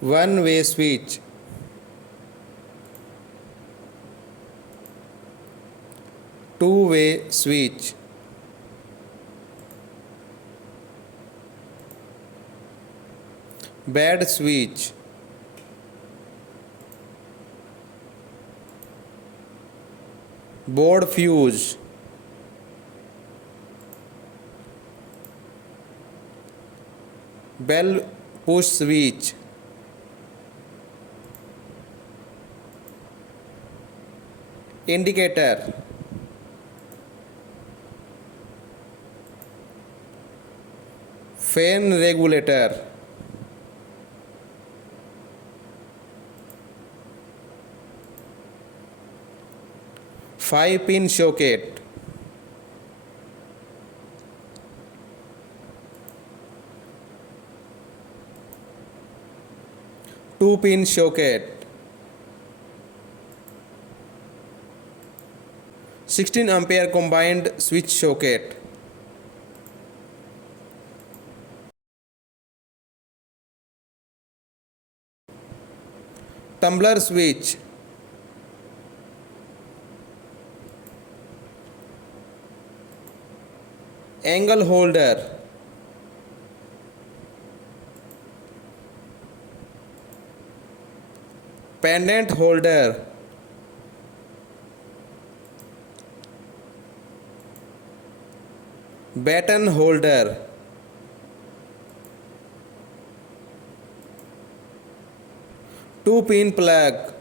one-way switch, two-way switch, bad switch, board fuse, bell push switch, indicator, fan regulator, five-pin socket, two-pin socket, 16 ampere combined switch socket, tumbler switch, angle holder, pendant holder, baton holder, two-pin plug,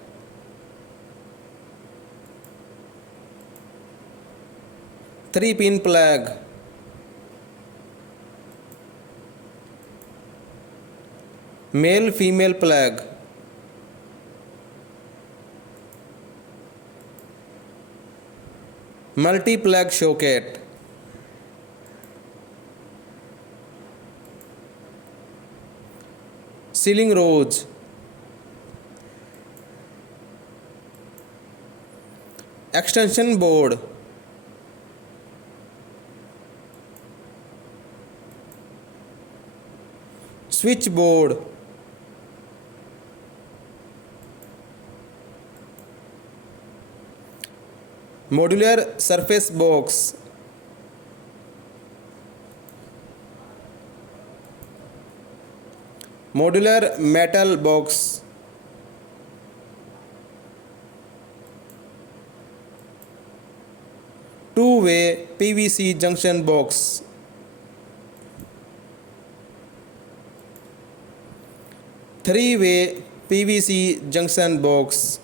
three-pin plug, male female plug, multi-plug socket, ceiling rose, extension board, switchboard, modular surface box, modular metal box, two-way PVC junction box, three-way PVC junction box,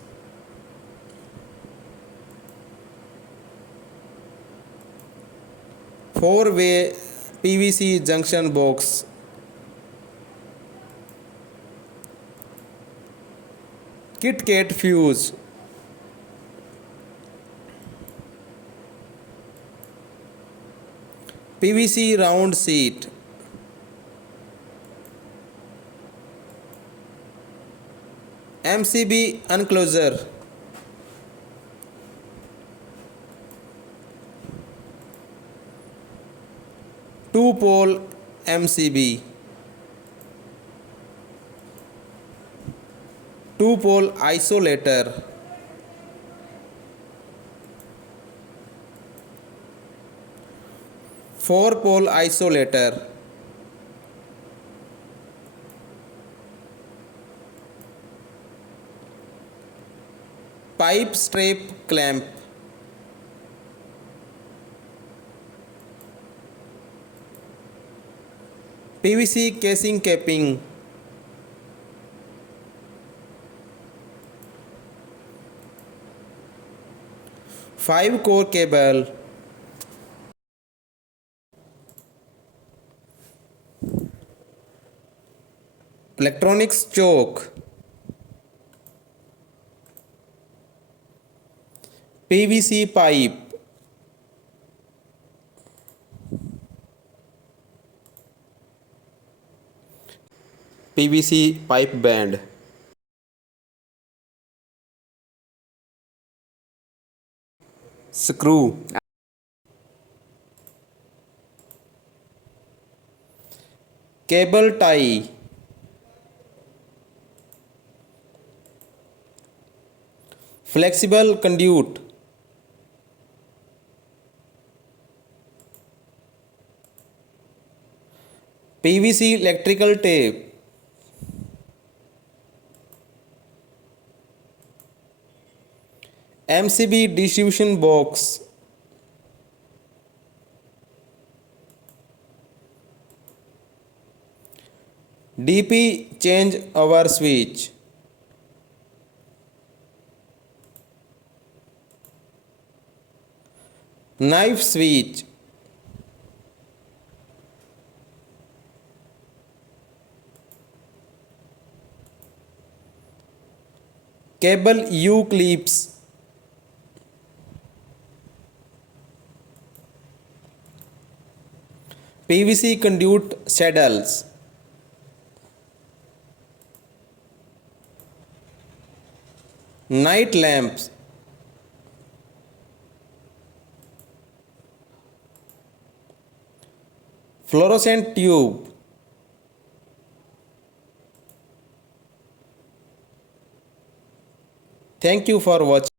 four-way PVC junction box, KitKat fuse, PVC round sheet, MCB enclosure, two-pole MCB, two-pole isolator, four-pole isolator, pipe strap clamp, PVC casing capping, five-core cable, electronics choke, PVC pipe, PVC pipe band, screw, cable tie, flexible conduit, PVC electrical tape, MCB distribution box, DP change over switch, knife switch, cable U clips, PVC conduit saddles, night lamps, fluorescent tube. Thank you for watching.